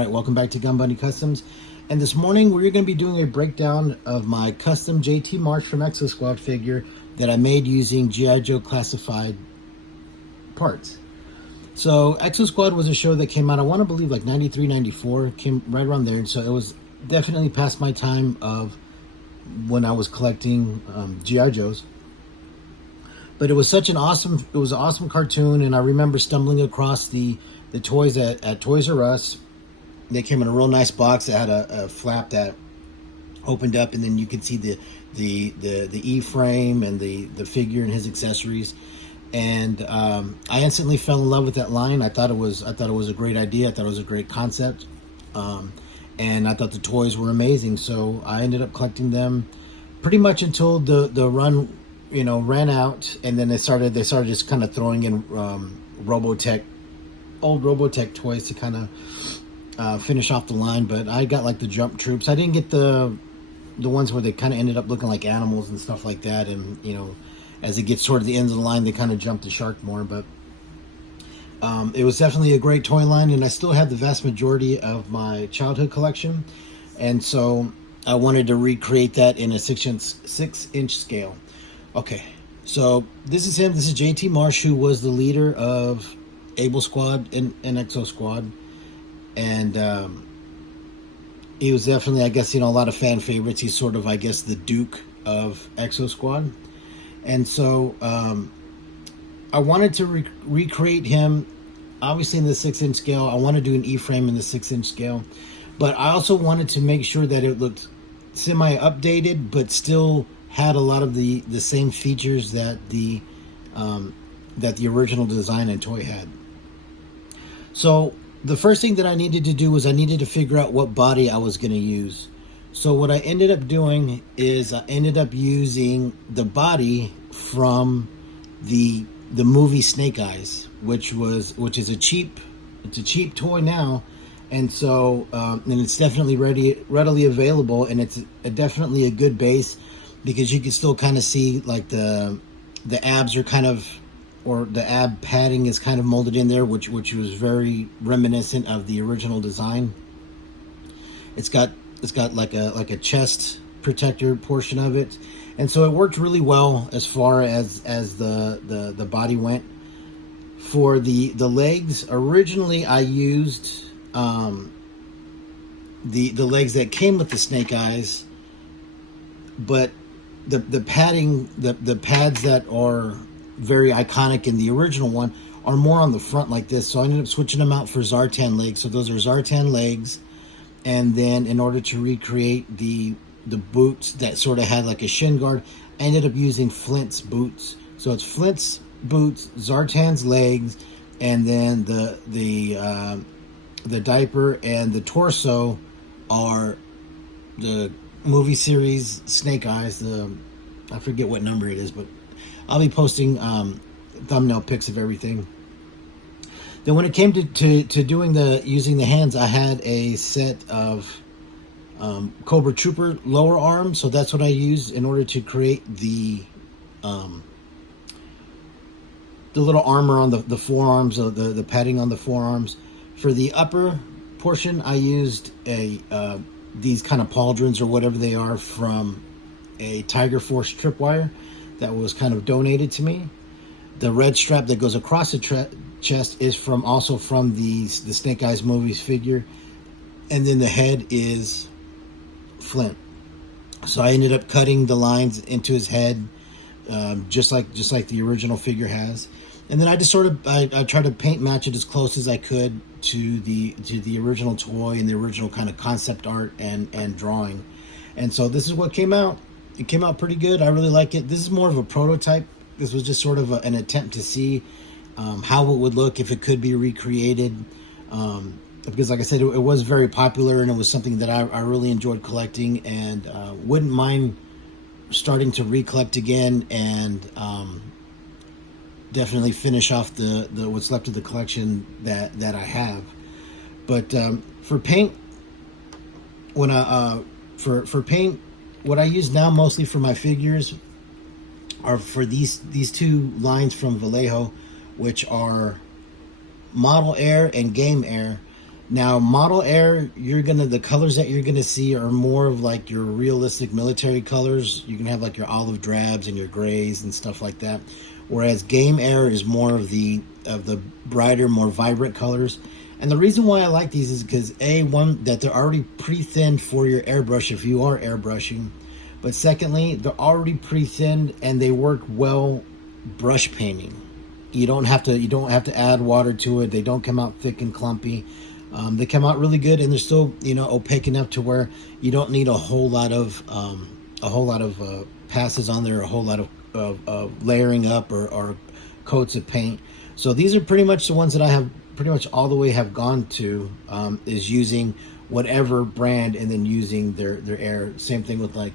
Alright, welcome back to Gun Bunny Customs. And this morning we're going to be doing a breakdown of my custom JT Marsh from Exosquad figure that I made using G.I. Joe classified parts. So Exosquad was a show that came out, I want to believe like 93, 94, came right around there. And so it was definitely past my time of when I was collecting G.I. Joes. But it was such an awesome, it was an awesome cartoon, and I remember stumbling across the toys at Toys R Us. They came in a real nice box that had a flap that opened up, and then you could see the E-frame and the figure and his accessories. And I instantly fell in love with that line. I thought it was a great idea. I thought it was a great concept, and I thought the toys were amazing. So I ended up collecting them pretty much until the run, ran out, and then they started just kind of throwing in old Robotech toys to kind of finish off the line. But I got like the Jump Troops. I didn't get the ones where they kind of ended up looking like animals and stuff like that. And as it gets toward the end of the line, they kind of jump the shark more. But it was definitely a great toy line, and I still have the vast majority of my childhood collection. And so I wanted to recreate that in a 6-inch scale. Okay, so this is him. This is JT Marsh, who was the leader of Exosquad and Exosquad, and he was definitely, I guess, a lot of fan favorites. He's sort of, I guess, the Duke of Exosquad. And so I wanted to recreate him, obviously in the 6-inch scale. I want to do an E-frame in the 6-inch scale, but I also wanted to make sure that it looked semi-updated, but still had a lot of the same features that the original design and toy had. So the first thing that I needed to do was I needed to figure out what body I was going to use. So what I ended up doing is I ended up using the body from the movie Snake Eyes, which is a cheap toy now, and so and it's definitely readily available, and it's definitely a good base, because you can still kind of see like the abs are kind of, or the ab padding is kind of molded in there, which was very reminiscent of the original design. It's got like a chest protector portion of it, and so it worked really well as far as the body went. For the legs, originally I used the legs that came with the Snake Eyes, but the padding, the pads that are very iconic in the original one are more on the front like this. So I ended up switching them out for Zartan legs. So those are Zartan legs. And then in order to recreate the boots that sort of had like a shin guard, I ended up using Flint's boots. So it's Flint's boots, Zartan's legs, and then the diaper and the torso are the movie series Snake Eyes. I forget what number it is, but I'll be posting thumbnail pics of everything. Then when it came to doing using the hands, I had a set of Cobra Trooper lower arms, so that's what I used in order to create the little armor on the forearms, the padding on the forearms. For the upper portion, I used these kind of pauldrons or whatever they are from a Tiger Force tripwire that was kind of donated to me. The red strap that goes across the chest is also from the Snake Eyes movies figure, and then the head is Flint. So I ended up cutting the lines into his head, just like the original figure has. And then I just I tried to paint match it as close as I could to the original toy and the original kind of concept art and drawing. And so this is what came out. It came out pretty good. I really like it. This is more of a prototype. This was just sort of an attempt to see how it would look if it could be recreated. Because like I said, it was very popular, and it was something that I really enjoyed collecting, and wouldn't mind starting to recollect again, and definitely finish off the what's left of the collection that I have. But for paint, when for paint, what I use now mostly for my figures are for these two lines from Vallejo, which are Model Air and Game Air. Now, Model Air, the colors that you're gonna see are more of like your realistic military colors. You can have like your olive drabs and your grays and stuff like that. Whereas Game Air is more of the brighter, more vibrant colors. And the reason why I like these is because one, that they're already pre-thinned for your airbrush if you are airbrushing. But secondly, they're already pre-thinned and they work well brush painting. You don't have to add water to it. They don't come out thick and clumpy. They come out really good, and they're still opaque enough to where you don't need a whole lot of passes on there, a whole lot of layering up or coats of paint. So these are pretty much the ones that I have pretty much all the way have gone to, is using whatever brand and then using their air. Same thing with like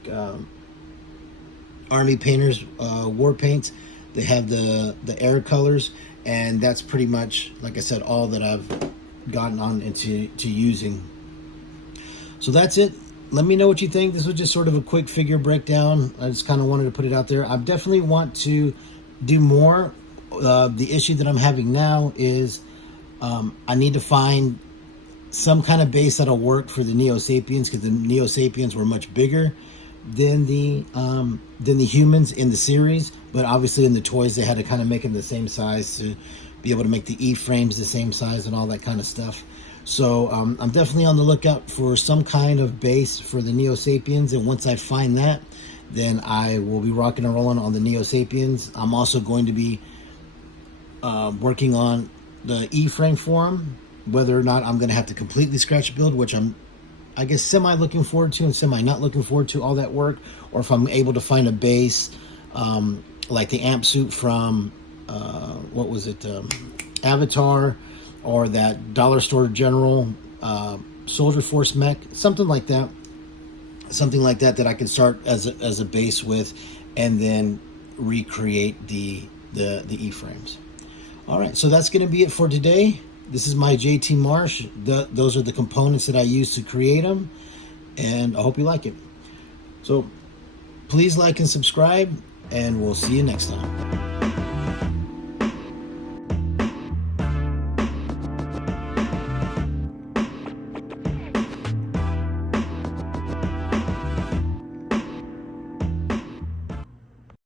Army Painters war paints. They have the air colors, and that's pretty much, like I said, all that I've gotten on into using. So that's it. Let me know what you think. This was just sort of a quick figure breakdown. I just kind of wanted to put it out there. I definitely want to do more. The issue that I'm having now is I need to find some kind of base that'll work for the Neo Sapiens, because the Neo Sapiens were much bigger than the humans in the series, but obviously in the toys they had to kind of make them the same size to be able to make the E-frames the same size and all that kind of stuff. So I'm definitely on the lookout for some kind of base for the Neo Sapiens, and once I find that, then I will be rocking and rolling on the Neo Sapiens. I'm also going to be working on the E-frame for them, whether or not I'm going to have to completely scratch build, which I guess semi looking forward to and semi not looking forward to all that work, or if I'm able to find a base like the amp suit from what was it, Avatar, or that Dollar Store General Soldier Force mech, something like that that I can start as a base with, and then recreate the E-frames. All right, so that's going to be it for today. This is my JT Marsh. Those are the components that I use to create them, and I hope you like it. So please like and subscribe, and we'll see you next time.